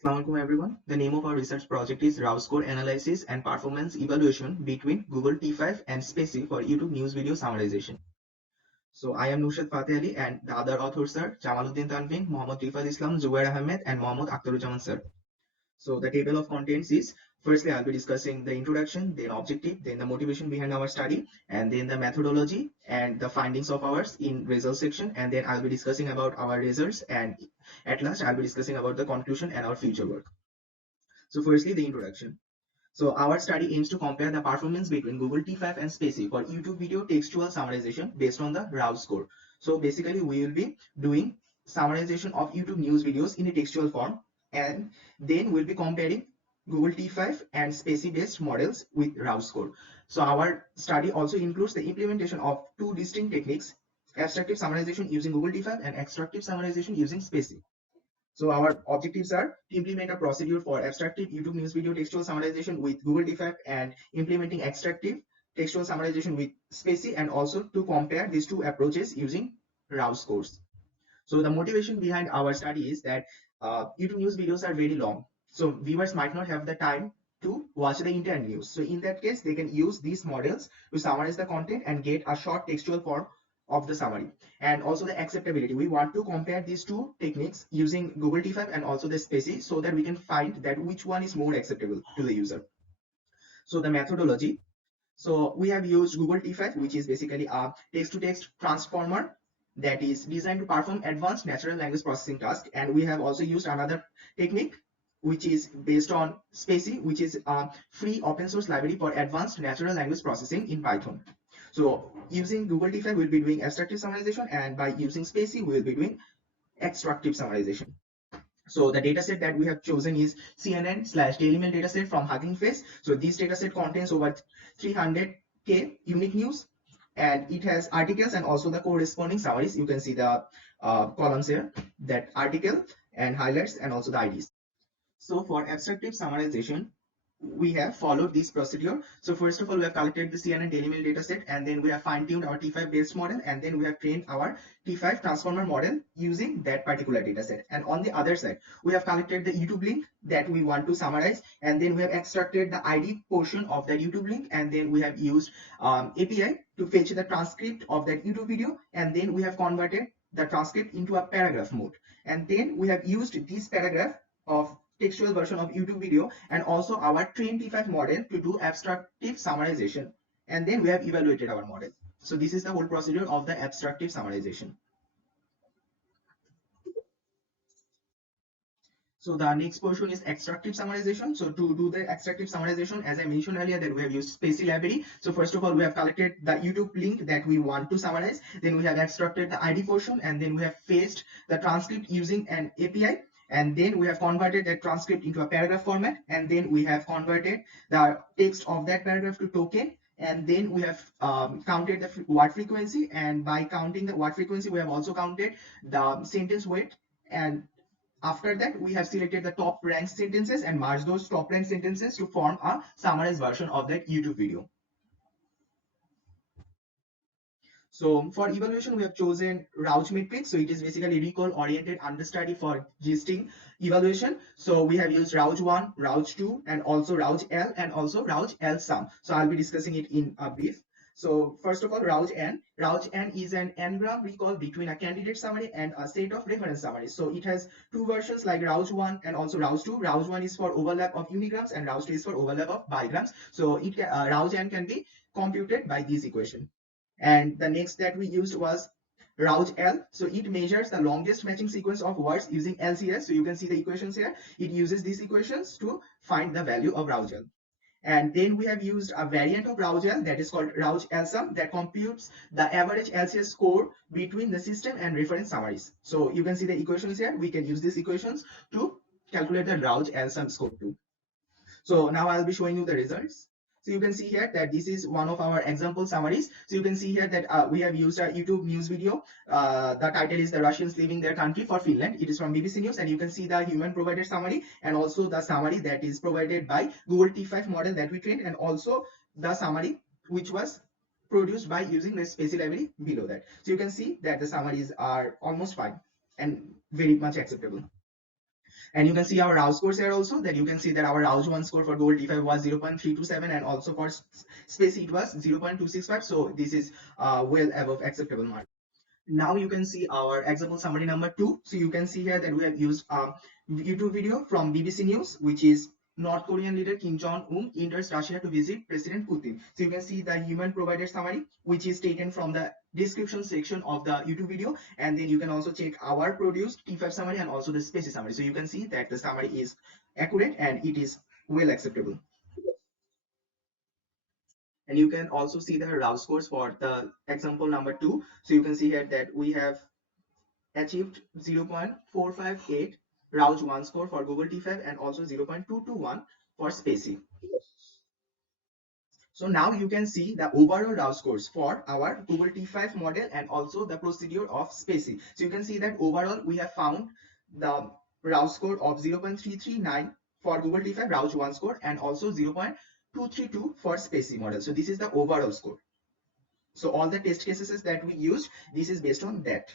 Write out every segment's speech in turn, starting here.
Assalamualaikum everyone. The name of our research project is ROUGE score analysis and performance evaluation between Google T5 and SpaCy for YouTube news video summarization. So I am Nurshat Fateh Ali and the other authors are Jamal Uddin Tanvin, Mohammad Rifat Islam, Jubair Ahmed and Mohammad Akhtaruzzaman sir. So the table of contents is firstly I'll be discussing the introduction, then objective, then the motivation behind our study, and then the methodology and the findings of ours in results section, and then I'll be discussing about our results, and at last I'll be discussing about the conclusion and our future work. So firstly, the introduction. So our study aims to compare the performance between Google T5 and SpaCy for YouTube video textual summarization based on the ROUGE score. So basically, we will be doing summarization of YouTube news videos in a textual form, and then we'll be comparing Google T5 and SpaCy based models with ROUGE score. So our study also includes the implementation of two distinct techniques: abstractive summarization using Google T5 and extractive summarization using SpaCy. So our objectives are to implement a procedure for abstractive YouTube news video textual summarization with Google T5 and implementing extractive textual summarization with SpaCy, and also to compare these two approaches using ROUGE scores. So the motivation behind our study is that YouTube news videos are very long. So viewers might not have the time to watch the entire news. So in that case, they can use these models to summarize the content and get a short textual form of the summary. And also the acceptability. We want to compare these two techniques using Google T5 and also the SpaCy so that we can find that which one is more acceptable to the user. So the methodology. So we have used Google T5, which is basically a text-to-text transformer that is designed to perform advanced natural language processing tasks. And we have also used another technique, which is based on SpaCy, which is a free open source library for advanced natural language processing in Python. So using Google T5, we'll be doing abstractive summarization, and by using SpaCy, we will be doing extractive summarization. So the dataset that we have chosen is CNN/Daily Mail dataset from Hugging Face. So this dataset contains over 300K unique news, and it has articles and also the corresponding summaries. You can see the columns here, that article and highlights and also the IDs. So for abstractive summarization, we have followed this procedure. So first of all, we have collected the CNN Daily Mail dataset, and then we have fine-tuned our T5 based model, and then we have trained our T5 transformer model using that particular dataset. And on the other side, we have collected the YouTube link that we want to summarize, and then we have extracted the ID portion of that YouTube link, and then we have used API to fetch the transcript of that YouTube video, and then we have converted the transcript into a paragraph mode, and then we have used this paragraph of textual version of YouTube video and also our trained T5 model to do abstractive summarization, and then we have evaluated our model. So this is the whole procedure of the abstractive summarization. So the next portion is extractive summarization. So to do the extractive summarization, as I mentioned earlier, that we have used SpaCy library. So first of all, we have collected the YouTube link that we want to summarize. Then we have extracted the ID portion, and then we have fetched the transcript using an API. And then we have converted that transcript into a paragraph format, and then we have converted the text of that paragraph to token, and then we have counted the word frequency, and by counting the word frequency, we have also counted the sentence weight, and after that we have selected the top ranked sentences and merged those top ranked sentences to form a summarized version of that YouTube video. So for evaluation, we have chosen ROUGE metrics. So it is basically recall oriented understudy for gisting evaluation. So we have used ROUGE 1, ROUGE 2, and also ROUGE L, and also ROUGE L sum. So I'll be discussing it in a brief. So first of all, ROUGE N. ROUGE N is an n-gram recall between a candidate summary and a set of reference summaries. So it has two versions like ROUGE 1 and also ROUGE 2. ROUGE 1 is for overlap of unigrams and ROUGE 2 is for overlap of bigrams. So ROUGE N can be computed by this equation. And the next that we used was ROUGE L. So it measures the longest matching sequence of words using LCS. So you can see the equations here. It uses these equations to find the value of ROUGE L. And then we have used a variant of ROUGE L that is called ROUGE L sum that computes the average LCS score between the system and reference summaries. So you can see the equations here. We can use these equations to calculate the ROUGE L sum score too. So now I'll be showing you the results. So you can see here that this is one of our example summaries. So you can see here that we have used a YouTube news video. The title is "The Russians Leaving Their Country for Finland." It is from BBC News, and you can see the human provided summary and also the summary that is provided by Google T5 model that we trained, and also the summary which was produced by using the SpaCy library below that. So you can see that the summaries are almost fine and very much acceptable. And you can see our ROUGE scores here also, that you can see that our ROUGE 1 score for Google T5 was 0.327, and also for SpaCy it was 0.265. So this is well above acceptable mark. Now you can see our example summary number 2. So you can see here that we have used a YouTube video from BBC News, which is North Korean leader Kim Jong-un enters Russia to visit President Putin. So you can see the human provided summary, which is taken from the description section of the YouTube video, and then you can also check our produced T5 summary and also the SpaCy summary. So you can see that the summary is accurate and it is well acceptable. And you can also see the ROUGE scores for the example number 2. So you can see here that we have achieved 0.458 ROUGE 1 score for Google T5 and also 0.221 for SpaCy. So now you can see the overall ROUGE scores for our Google T5 model and also the procedure of SpaCy. So you can see that overall we have found the ROUGE score of 0.339 for Google T5 ROUGE 1 score and also 0.232 for SpaCy model. So this is the overall score. So all the test cases that we used, this is based on that.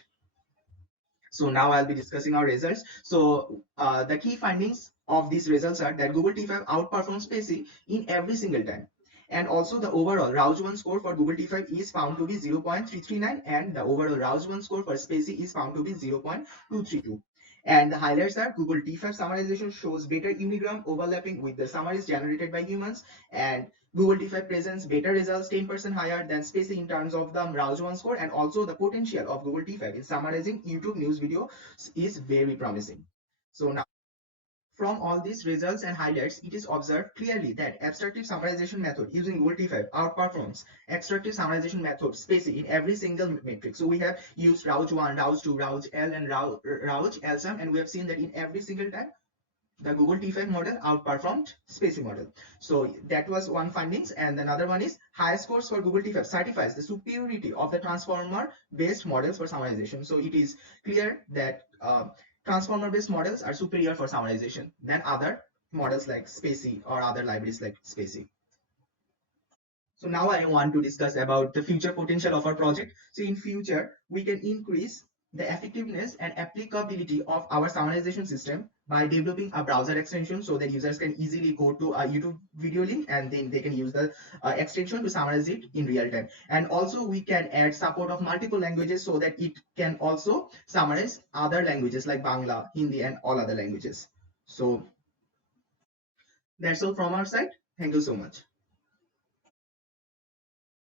So now I'll be discussing our results. So the key findings of these results are that Google T5 outperforms SpaCy in every single time. And also the overall ROUGE 1 score for Google T5 is found to be 0.339, and the overall ROUGE 1 score for SpaCy is found to be 0.232. And the highlights are Google T5 summarization shows better unigram overlapping with the summaries generated by humans, and Google T5 presents better results 10% higher than SpaCy in terms of the ROUGE 1 score, and also the potential of Google T5 in summarizing YouTube news video is very promising. So now, from all these results and highlights, it is observed clearly that abstractive summarization method using Google T5 outperforms extractive summarization method SpaCy in every single metric. So we have used ROUGE 1, ROUGE 2, ROUGE L, and ROUGE LSUM, and we have seen that in every single time the Google T5 model outperformed SpaCy model. So that was one findings, and another one is high scores for Google T5 certifies the superiority of the transformer based models for summarization. So it is clear that transformer based models are superior for summarization than other models like SpaCy or other libraries like SpaCy. So now I want to discuss about the future potential of our project. So in future, we can increase the effectiveness and applicability of our summarization system by developing a browser extension so that users can easily go to a YouTube video link and then they can use the extension to summarize it in real time. And also we can add support of multiple languages so that it can also summarize other languages like Bangla, Hindi, and all other languages. So that's all from our side. Thank you so much.